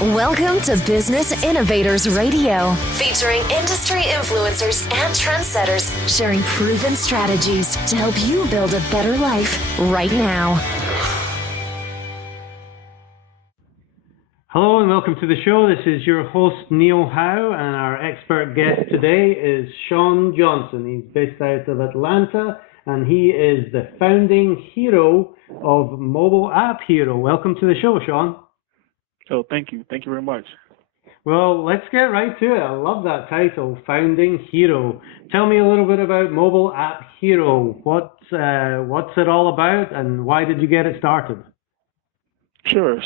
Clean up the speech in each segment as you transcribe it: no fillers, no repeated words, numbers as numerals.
Welcome to Business Innovators Radio, featuring industry influencers and trendsetters sharing proven strategies to help you build a better life right now. Hello and welcome to the show. This is your host, Neil Howe, and our expert guest today is Shawn Johnson. He's based out of Atlanta, and he is the founding hero of Mobile App Hero. Welcome to the show, Shawn. Oh, thank you. Thank you very much. Well, let's get right to it. I love that title, Founding Hero. Tell me a little bit about Mobile App Hero. What's it all about, and why did you get it started? Sure.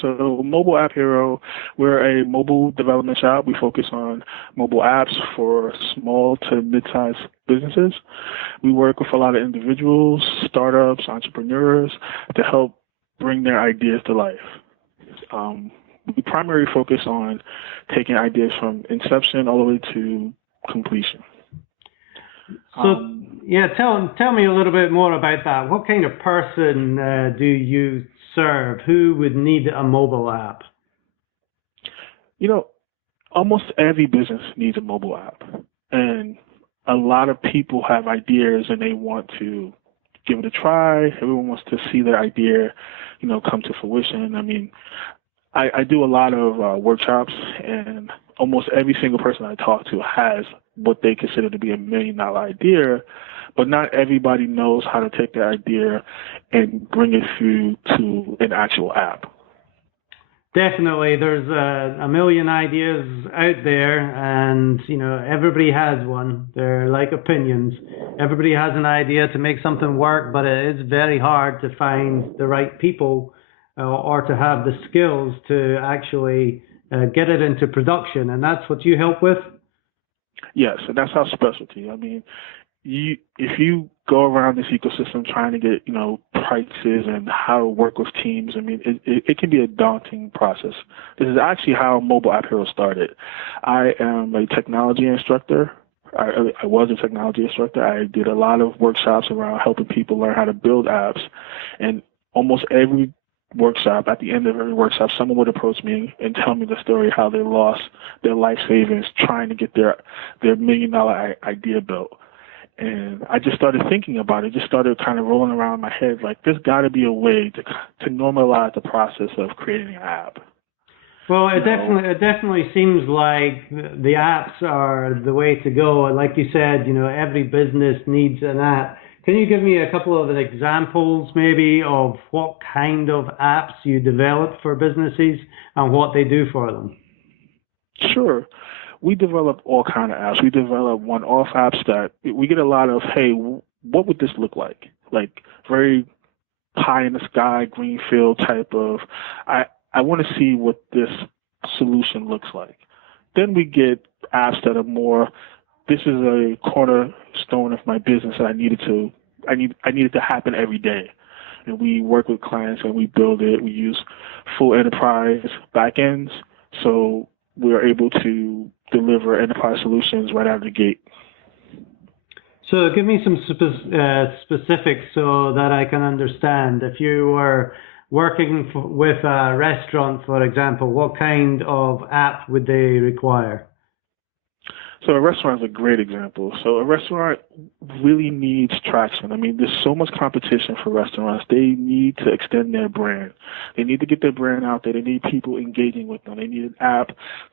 So Mobile App Hero, we're a mobile development shop. We focus on mobile apps for small to mid-sized businesses. We work with a lot of individuals, startups, entrepreneurs to help bring their ideas to life. We primarily focus on taking ideas from inception all the way to completion. So, tell me a little bit more about that. What kind of person do you serve? Who would need a mobile app? You know, almost every business needs a mobile app. And a lot of people have ideas and they want to give it a try. Everyone wants to see their idea, come to fruition. I mean, I do a lot of workshops, and almost every single person I talk to has what they consider to be $1 million idea, but not everybody knows how to take that idea and bring it through to an actual app. Definitely, there's a million ideas out there, and everybody has one. They're like opinions. Everybody has an idea to make something work, but it is very hard to find the right people or to have the skills to actually get it into production, and that's what you help with? Yes, and that's our specialty. I mean, if you go around this ecosystem trying to get, prices and how to work with teams, I mean, it can be a daunting process. This is actually how Mobile App Hero started. I am a technology instructor. I was a technology instructor. I did a lot of workshops around helping people learn how to build apps, and almost every workshop, at the end of every workshop, someone would approach me and tell me the story how they lost their life savings trying to get their $1 million idea built. And I just started thinking about it, just started kind of rolling around in my head, like there's got to be a way to normalize the process of creating an app. Well, it definitely seems like the apps are the way to go. Like you said, every business needs an app. Can you give me a couple of examples maybe of what kind of apps you develop for businesses and what they do for them? Sure. We develop all kinds of apps. We develop one-off apps that we get a lot of, hey, what would this look like? Like very pie in the sky, greenfield type of, I want to see what this solution looks like. Then we get apps that are more, this is a cornerstone of my business that I need it to happen every day. And we work with clients and we build it. We use full enterprise backends, so we're able to deliver enterprise solutions right out of the gate. So give me some specifics so that I can understand. If you were working with a restaurant, for example, what kind of app would they require? So a restaurant is a great example. So a restaurant really needs traction. I mean, there's so much competition for restaurants. They need to extend their brand. They need to get their brand out there. They need people engaging with them. They need an app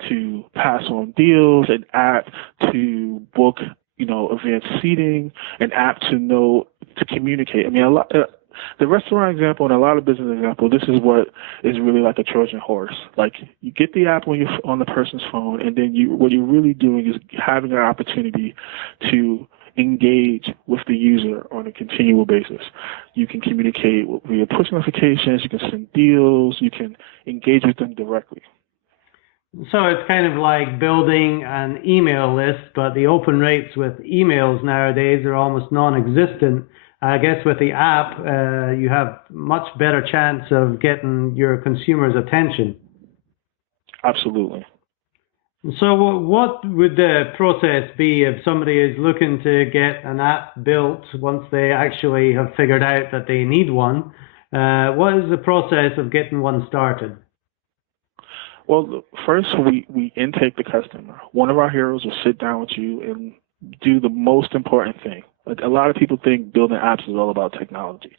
to pass on deals, an app to book, advanced seating, an app to communicate. I mean, the restaurant example and a lot of business example, this is what is really like a Trojan horse. Like you get the app when you're on the person's phone, and then what you're really doing is having an opportunity to engage with the user on a continual basis. You can communicate via push notifications, you can send deals, you can engage with them directly. So it's kind of like building an email list, but the open rates with emails nowadays are almost non-existent. I guess with the app, you have much better chance of getting your consumers' attention. Absolutely. So what would the process be if somebody is looking to get an app built once they actually have figured out that they need one? What is the process of getting one started? Well, first we intake the customer. One of our heroes will sit down with you and do the most important thing. Like, a lot of people think building apps is all about technology,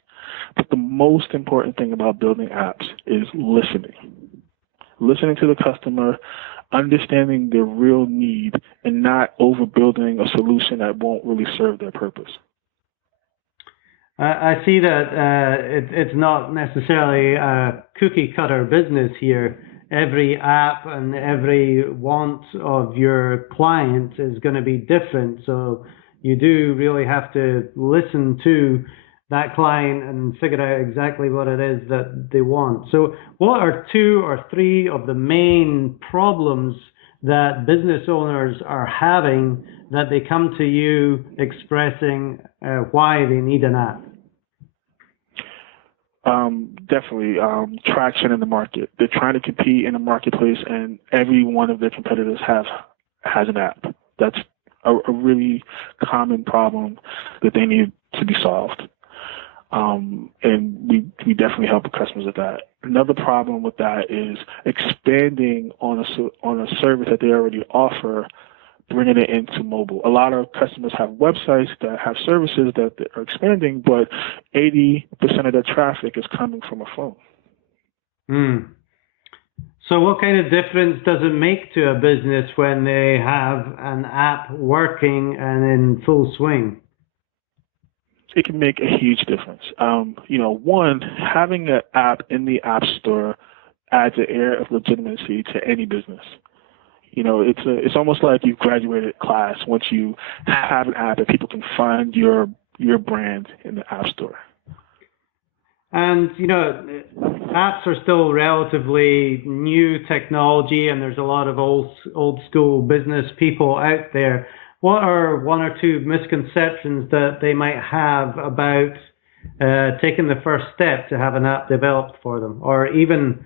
but the most important thing about building apps is listening. Listening to the customer, understanding their real need, and not overbuilding a solution that won't really serve their purpose. I see that it's not necessarily a cookie cutter business here. Every app and every want of your client is going to be different. So you do really have to listen to that client and figure out exactly what it is that they want. So what are 2 or 3 of the main problems that business owners are having that they come to you expressing why they need an app? Definitely traction in the market. They're trying to compete in the marketplace, and every one of their competitors has an app. That's a really common problem that they need to be solved. And we definitely help the customers with that. Another problem with that is expanding on a service that they already offer, bringing it into mobile. A lot of customers have websites that have services that are expanding, but 80% of their traffic is coming from a phone. So what kind of difference does it make to a business when they have an app working and in full swing? It can make a huge difference. One, having an app in the App Store adds an air of legitimacy to any business. It's almost like you've graduated class once you have an app that people can find your brand in the App Store. And, apps are still relatively new technology, and there's a lot of old school business people out there. What are 1 or 2 misconceptions that they might have about taking the first step to have an app developed for them, or even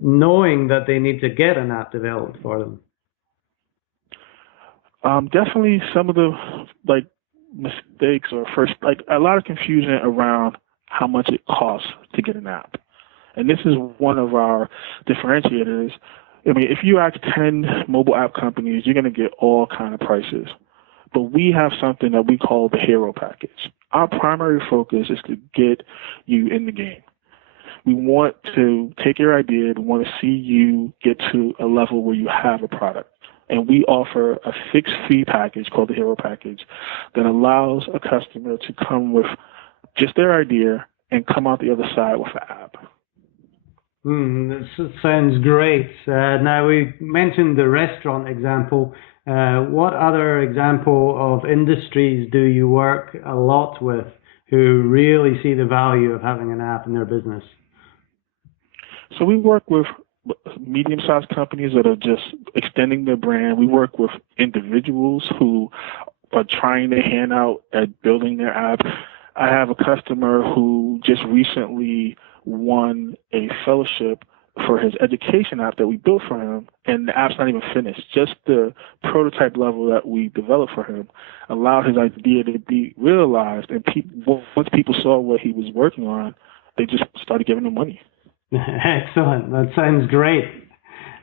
knowing that they need to get an app developed for them? Definitely some of the mistakes or a lot of confusion around how much it costs to get an app. And this is one of our differentiators. I mean, if you ask 10 mobile app companies, you're going to get all kind of prices. But we have something that we call the hero package. Our primary focus is to get you in the game. We want to take your idea. We want to see you get to a level where you have a product. And we offer a fixed fee package called the hero package that allows a customer to come with just their idea and come out the other side with an app. This sounds great. Now, we mentioned the restaurant example. What other example of industries do you work a lot with who really see the value of having an app in their business? So we work with medium-sized companies that are just extending their brand. We work with individuals who are trying their hand out at building their app. I have a customer who just recently won a fellowship for his education app that we built for him, and the app's not even finished. Just the prototype level that we developed for him allowed his idea to be realized, and once people saw what he was working on, they just started giving him money. Excellent. That sounds great.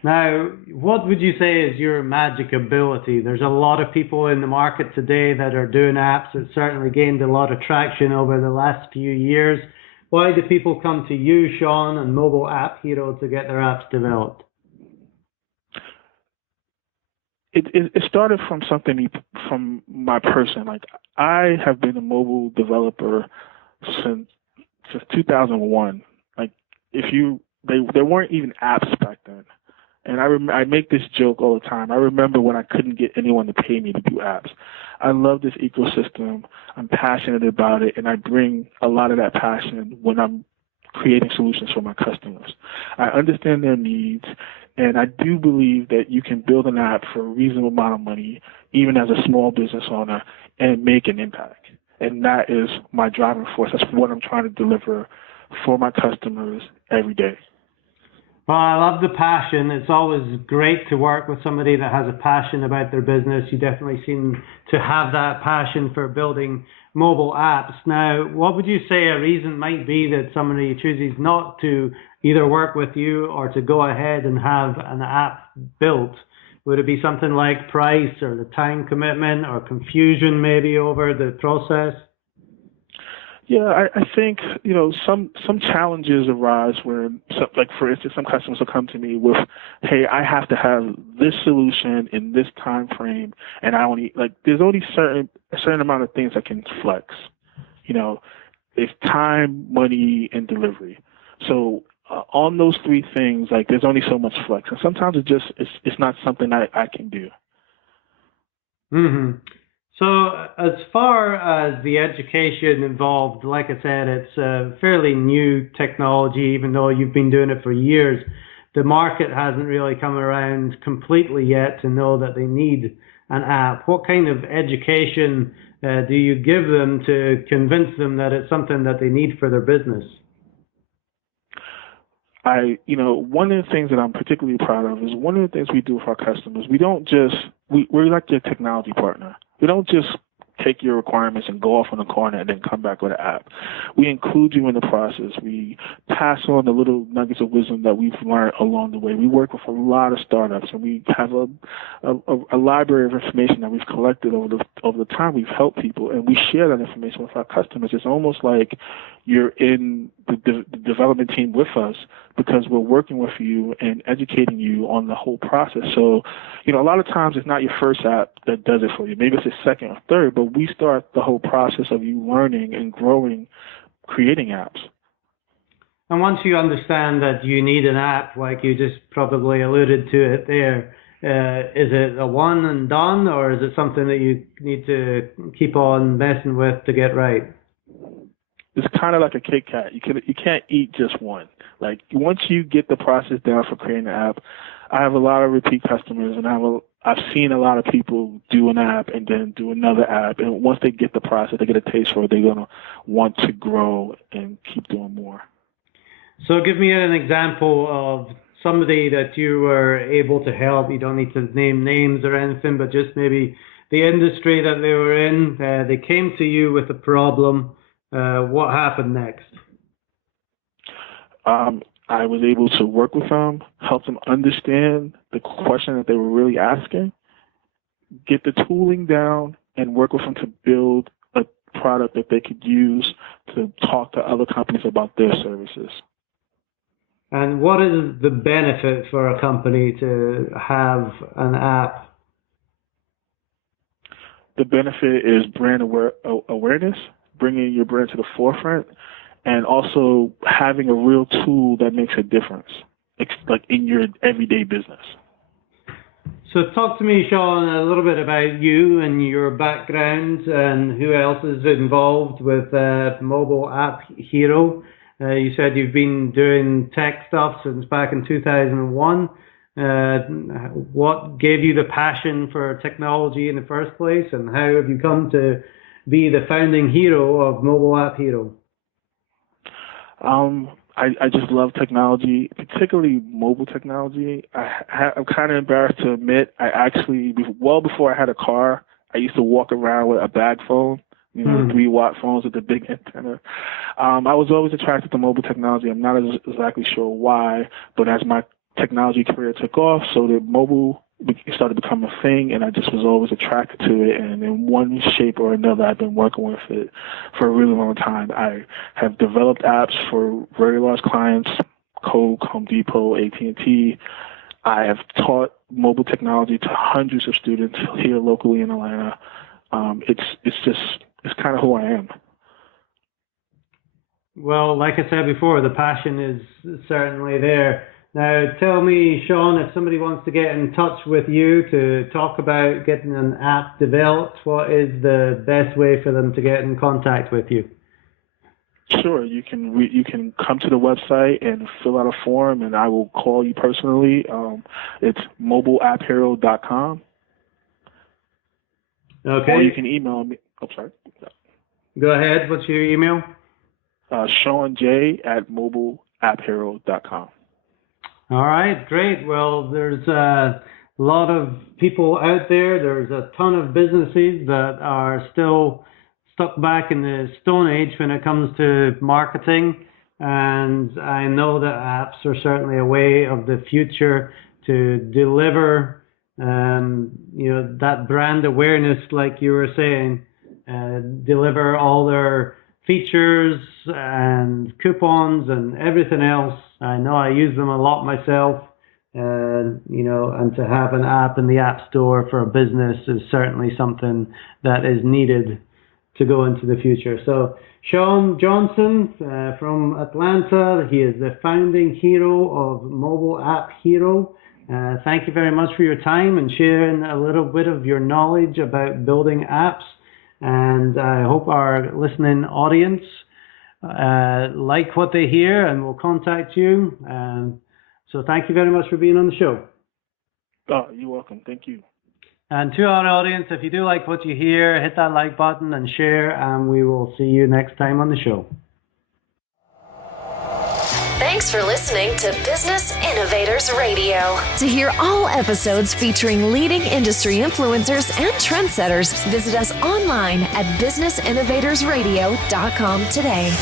Now, what would you say is your magic ability? There's a lot of people in the market today that are doing apps. It's certainly gained a lot of traction over the last few years. Why do people come to you, Shawn, and Mobile App Hero to get their apps developed? It started from from my person. Like, I have been a mobile developer since 2001. Like, there weren't even apps back then. And I make this joke all the time. I remember when I couldn't get anyone to pay me to do apps. I love this ecosystem. I'm passionate about it, and I bring a lot of that passion when I'm creating solutions for my customers. I understand their needs, and I do believe that you can build an app for a reasonable amount of money, even as a small business owner, and make an impact. And that is my driving force. That's what I'm trying to deliver for my customers every day. Well, I love the passion. It's always great to work with somebody that has a passion about their business. You definitely seem to have that passion for building mobile apps. Now, what would you say a reason might be that somebody chooses not to either work with you or to go ahead and have an app built? Would it be something like price or the time commitment or confusion maybe over the process? Yeah, I think, some challenges arise where, like, for instance, some customers will come to me with, hey, I have to have this solution in this time frame, and there's only a certain amount of things I can flex. It's time, money, and delivery. So on those three things, like, there's only so much flex, and sometimes it's not something I can do. Mm-hmm. So as far as the education involved, like I said, it's a fairly new technology, even though you've been doing it for years. The market hasn't really come around completely yet to know that they need an app. What kind of education do you give them to convince them that it's something that they need for their business? One of the things that I'm particularly proud of is one of the things we do for our customers. We're like their technology partner. We don't just take your requirements and go off on the corner and then come back with an app. We include you in the process. We pass on the little nuggets of wisdom that we've learned along the way. We work with a lot of startups, and we have a library of information that we've collected over the time we've helped people, and we share that information with our customers. It's almost like you're in the development team with us because we're working with you and educating you on the whole process. So, a lot of times it's not your first app that does it for you. Maybe it's your second or third, but we start the whole process of you learning and growing, creating apps. And once you understand that you need an app, like you just probably alluded to it there, is it a one and done, or is it something that you need to keep on messing with to get right? It's kind of like a Kit Kat. You can't eat just one. Like, once you get the process down for creating an app, I have a lot of repeat customers, and I've seen a lot of people do an app and then do another app, and once they get the process, they get a taste for it, they're gonna want to grow and keep doing more. So, give me an example of somebody that you were able to help. You don't need to name names or anything, but just maybe the industry that they were in. They came to you with a problem. What happened next? I was able to work with them, help them understand the question that they were really asking, get the tooling down, and work with them to build a product that they could use to talk to other companies about their services. And what is the benefit for a company to have an app? The benefit is brand awareness, bringing your brand to the forefront, and also having a real tool that makes a difference, like in your everyday business. So talk to me, Shawn, a little bit about you and your background and who else is involved with Mobile App Hero. You said you've been doing tech stuff since back in 2001. What gave you the passion for technology in the first place, and how have you come to be the founding hero of Mobile App Hero? I just love technology, particularly mobile technology. I'm kind of embarrassed to admit, I actually, well before I had a car, I used to walk around with a bag phone, 3-watt phones with the big antenna. I was always attracted to mobile technology. I'm not exactly sure why, but as my technology career took off, so the mobile started to become a thing, and I just was always attracted to it, and in one shape or another, I've been working with it for a really long time. I have developed apps for very large clients, Coke, HomeDepot, AT&T. I have taught mobile technology to hundreds of students here locally in Atlanta. It's kind of who I am. Well, like I said before, the passion is certainly there. Now, tell me, Shawn, if somebody wants to get in touch with you to talk about getting an app developed, what is the best way for them to get in contact with you? Sure, you can come to the website and fill out a form, and I will call you personally. It's mobileapphero.com. Okay. Or you can email me. Oh, sorry. Go ahead. What's your email? ShawnJ@mobileapphero.com. All right, great. Well, there's a lot of people out there. There's a ton of businesses that are still stuck back in the Stone Age when it comes to marketing. And I know that apps are certainly a way of the future to deliver, that brand awareness, like you were saying, deliver all their features and coupons and everything else. I know I use them a lot myself, and to have an app in the App Store for a business is certainly something that is needed to go into the future. So Shawn Johnson from Atlanta, he is the founding hero of Mobile App Hero. Thank you very much for your time and sharing a little bit of your knowledge about building apps. And I hope our listening audience like what they hear and will contact you. So thank you very much for being on the show. Oh, you're welcome. Thank you. And to our audience, if you do like what you hear, hit that like button and share, and we will see you next time on the show. Thanks for listening to Business Innovators Radio. To hear all episodes featuring leading industry influencers and trendsetters, visit us online at businessinnovatorsradio.com today.